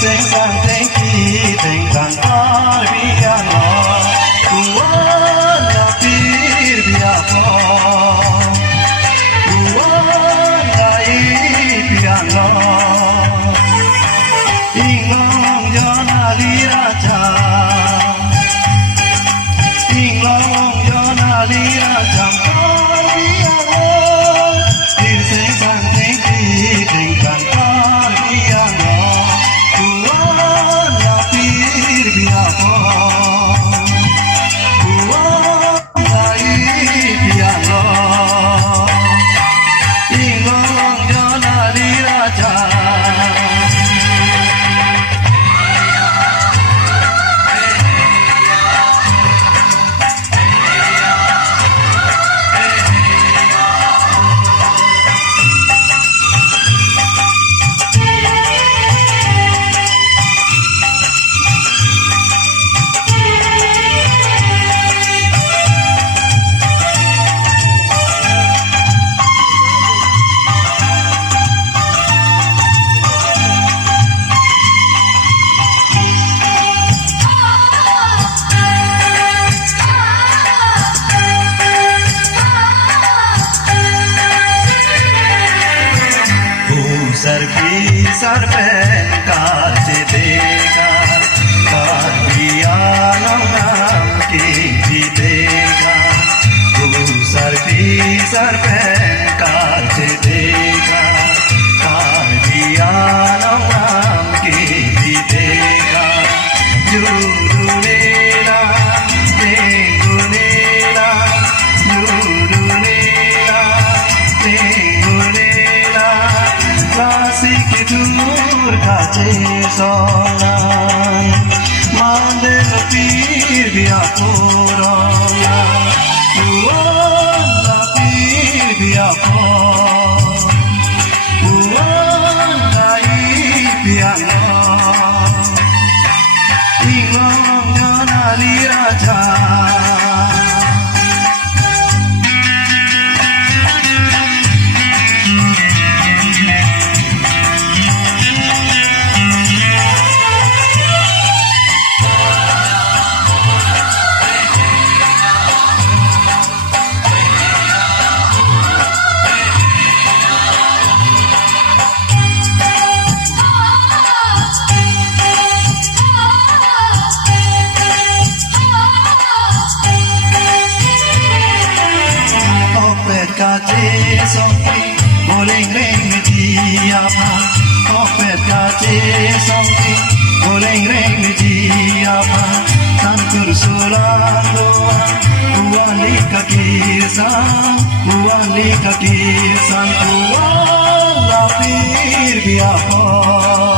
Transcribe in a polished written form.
sen sang thank you thank God biya no uwa la pir biya ko uwa la biya no ingong yona lira cha ingong yona lira cha biya no pir sen sang thank you thank God biya no sir पे काज देगा नाम की भी देगा sir पे काज देगा नाम की भी देगा जुरुलेला तेंगुलेला जुरुलेला तेंगुलेला क्लासिक दूर काचे सोनाय मांदेल पीर बिया कोरोना उवाला पीर बिया को उवाला बिया no ingong yona lira cha kache songki boleng reng dia pa opet kache songki boleng reng dia pa tantur sulando uali kakir san uala pir dia pa